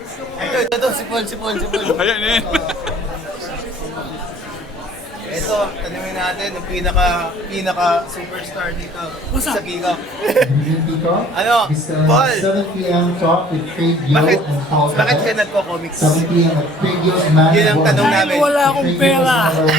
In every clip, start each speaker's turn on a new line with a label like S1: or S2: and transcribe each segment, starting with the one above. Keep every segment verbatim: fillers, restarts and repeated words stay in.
S1: Ito, ito, ito, si Paul, si Paul, si Paul.
S2: Ayan eh.
S1: Ito, tanungin natin, yung pinaka, pinaka superstar dito sa Kiko. Ano, Paul,
S3: seven p m talk with Craig Yo
S1: bakit,
S3: and Paul
S1: bakit ka
S3: Gatot.
S1: nagko-comics?
S3: seven p m at Craig Yo's Man.
S1: Yun ang tanong namin.
S4: Dahil wala akong pera.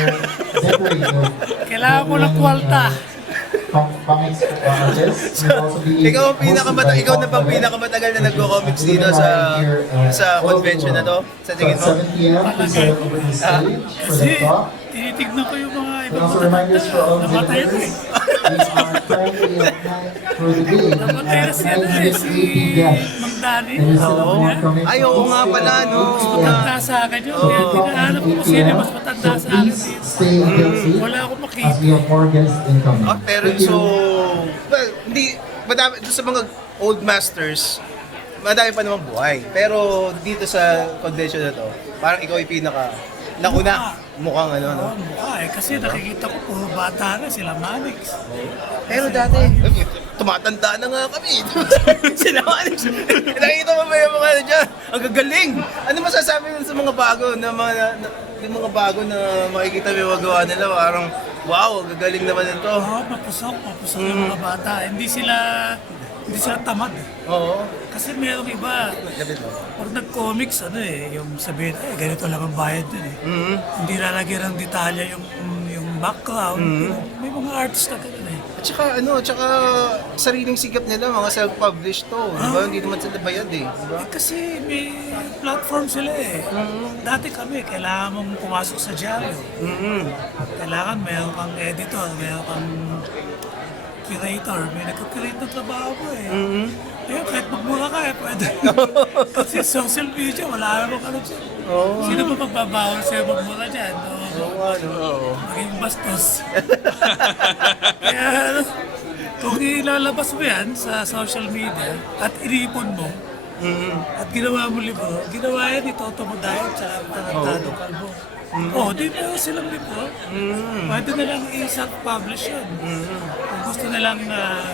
S4: Kailangan ko ng kwalta.
S3: Comics artist. Will also be
S1: Ikaw ang pinakamata,
S3: hosted by
S1: ikaw na
S3: Paul
S1: bang
S3: Gatot.
S1: pinakamatagagal na nagko-comics dito sa sa convention na to? Sa tingin mo?
S3: seven p m to set over the stage for the
S4: Kasi
S3: talk.
S4: tinitignan ko yung mga
S3: And
S4: ibang
S3: also reminders for all
S4: namatay na
S3: visitors.
S4: eh.
S3: These are currently at night for the day.
S4: Namatay na
S3: At
S4: siya
S3: nine
S4: na eh,
S3: minutes
S4: si
S3: eighty deaths.
S4: Mang Dani.
S3: And you still
S4: Oo.
S3: have more coming.
S1: Ay, oo nga pala, no.
S4: Matanda sa akin yun. Kaya tinahanap ko kung sino yung mas matanda sa akin.
S3: Please stay in your seat
S4: Wala akong
S3: as
S4: makita.
S3: we have more guests incoming.
S1: Oh, pero
S3: Thank you.
S1: so, well, hindi, madami, doon sa mga old masters, madami pa naman buhay. Pero dito sa convention na to, parang ikaw yung pinaka, nauna, mukhang ano, no?
S4: Oo, mukha eh. Kasi nakikita ko puro bata na sila Manix.
S1: Pero dati, tumatanda na nga kami. Sila Manix. Nakita mo ba yung mga ano dyan? Ang gagaling! Ano masasabi mo sa mga bago na mga, na, yung mga bago na makikita mo yung magawa nila, parang, wow, ang gagaling naman ito.
S4: Oo, mapusok, mapusok yung mga bata. Hindi sila, hindi sila tamad.
S1: Oo.
S4: Kasi merong iba,
S1: Lapit mo.
S4: pag nag-comics, ano eh, yung sabihin, eh, ganito lang ang bayad din eh.
S1: Mhm.
S4: Hindi lalagyan ng detalye yung yung background. May mga artist na ganun eh.
S1: At saka ano, at saka sariling sikap nila, mga self-published to. Di ba? Hindi naman sila bayad eh. Di ba?
S4: Eh, kasi may platform sila eh. Dati kami, kailangan mong pumasok sa dyaryo.
S1: Mm-hmm.
S4: Kailangan meron kang editor, meron kang curator, may nagka-curate ng trabaho mo eh.
S1: Mm-hmm.
S4: Ngayon, kahit magmura ka eh, pwede. Kasi social media, wala namang ano dyan.
S1: Oo.
S4: Sino ba magbabawal sa'yo magmura dyan? O,
S1: Oo nga, no?
S4: maging bastos. Kaya ano, kung ilalabas mo yan sa social media at inipon mo,
S1: Mm-hmm.
S4: at ginawa mo libro, ginawa yan ni Toto Modayo at Tarantado Calvo. Oh, di ba silang libro? Pwede nilang i-self-publish yun. Kung gusto nilang uh,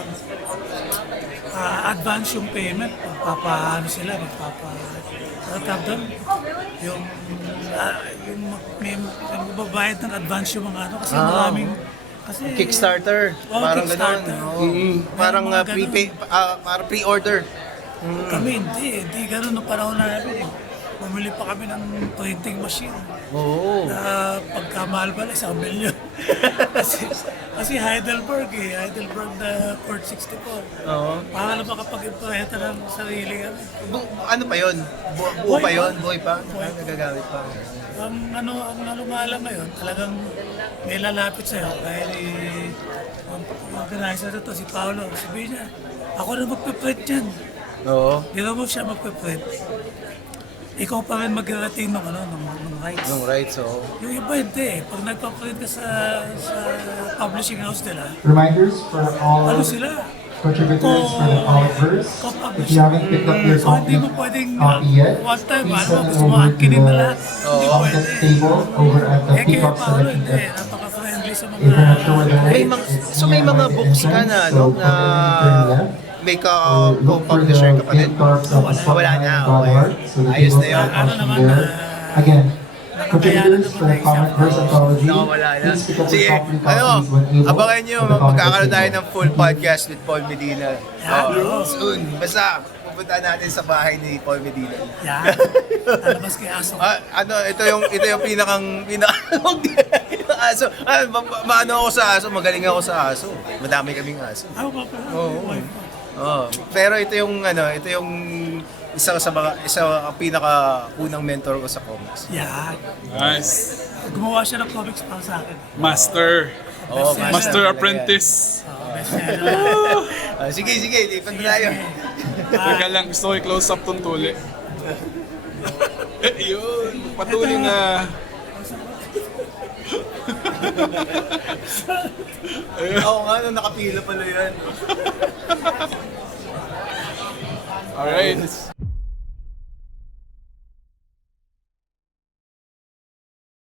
S4: uh, advance yung payment, magpapaano sila, magpapa... Ano tawag doon? Yung, uh, yung may, may mababayad ng advance yung mga ano, kasi
S1: Ah.
S4: maraming... Kasi,
S1: Kickstarter.
S4: Oo,
S1: parang
S4: Kickstarter.
S1: gano'n. Oo.
S4: Mm.
S1: Parang
S4: Mga
S1: uh, pre ah, parang pre-order.
S4: Kami hindi, hindi ganun nung panahon namin eh. Bumili pa kami ng printing machine.
S1: Oo.
S4: Na pagkamahal pala, isang milyon. kasi, kasi Heidelberg eh, Heidelberg na Port sixty-four.
S1: Oo.
S4: Para lang makapag-imprenta ng sarili kami.
S1: Bu- ano pa yun? Bu- buo
S4: Buhay
S1: pa
S4: pa.
S1: yun? Buhay pa?
S4: Buhay
S1: Ah,
S4: pa.
S1: nagagamit pa.
S4: Ang ano, ang ano nga lang ngayon, talagang may lalapit sa'yo. Kaya ni ang organizer na to, si Paolo, sabihin niya, ako na magpiprint yan.
S1: Oo.
S4: Hindi mo siya magpiprint. Ikaw pa rin mag-retain ng, ano, ng, ng rights.
S1: Nung right, so...
S4: Yung iba hindi. Pag nagpa-print ka sa, sa publishing house nila,
S3: Reminders for all
S4: ano sila?
S3: contributors for the Olivers. If you
S4: Co-publishing.
S3: haven't picked up your
S4: So hindi
S3: copy,
S4: mo pwedeng
S3: copy yet,
S4: one time,
S3: please
S4: ano,
S3: send it
S4: gusto mo
S3: over to
S4: angkinin na
S3: the
S4: lahat. Hindi
S3: contact
S4: pwede.
S3: table over at the
S4: Eh kaya
S3: Peacock
S4: Paolo,
S3: Selection
S4: hindi.
S3: Desk.
S4: Napaka-friendly sa mga...
S3: If you're not sure where the
S1: May
S3: is,
S1: mga,
S3: it's
S1: so may
S3: near
S1: mga
S3: the
S1: books ka
S3: entrance,
S1: na,
S3: so
S1: no?
S3: come
S1: Na
S3: in and turn left.
S1: may ka
S3: Or look for
S1: co-publisher
S3: the
S1: ka pa din?
S3: gift cards at the
S1: Wala na,
S3: dot
S1: okay.
S3: org, so the
S1: Ayos
S3: tables
S1: na yun.
S3: are
S4: Ano
S3: option
S4: naman,
S3: there.
S4: ah,
S3: Again,
S4: nakakayanan
S3: contributors for the
S4: naman
S3: comic
S4: na
S3: verse anthology,
S1: Nakawala na.
S3: please pick up
S1: Sige,
S3: your copy
S1: ano,
S3: copies when able.
S1: abangan nyo,
S3: for the comic
S1: magkakaroon
S3: book
S1: tayo
S3: table.
S1: ng full podcast with Paul Medina.
S4: Yan.
S1: Oh, soon. Basta, pupunta natin sa bahay ni Paul Medina.
S4: Yan. Lalabas kay Aso.
S1: Ah, ano, ito yung ito yung pinakang pinakang aso. Ah, ma- ma- maano ako sa aso, magaling ako sa aso. Madami kaming aso.
S4: Ako pa pala.
S1: Oo.
S4: Wife ko.
S1: Oh, pero ito yung ano, ito yung isa sa mga isa ang pinaka unang mentor ko sa comics.
S4: Yan.
S2: Nice.
S4: Gumawa siya ng comics para sa akin.
S2: Master.
S1: Oh,
S4: Bestseller.
S2: Master
S1: talaga
S2: Apprentice.
S4: Uh, bestseller.
S1: yan. Ah, sige, sige, lipat na tayo.
S2: Teka lang, gusto ko i-close up tong tuli. Eh, yun. Patuloy na.
S1: Oo nga, no, nakapila pala yan.
S2: Alright.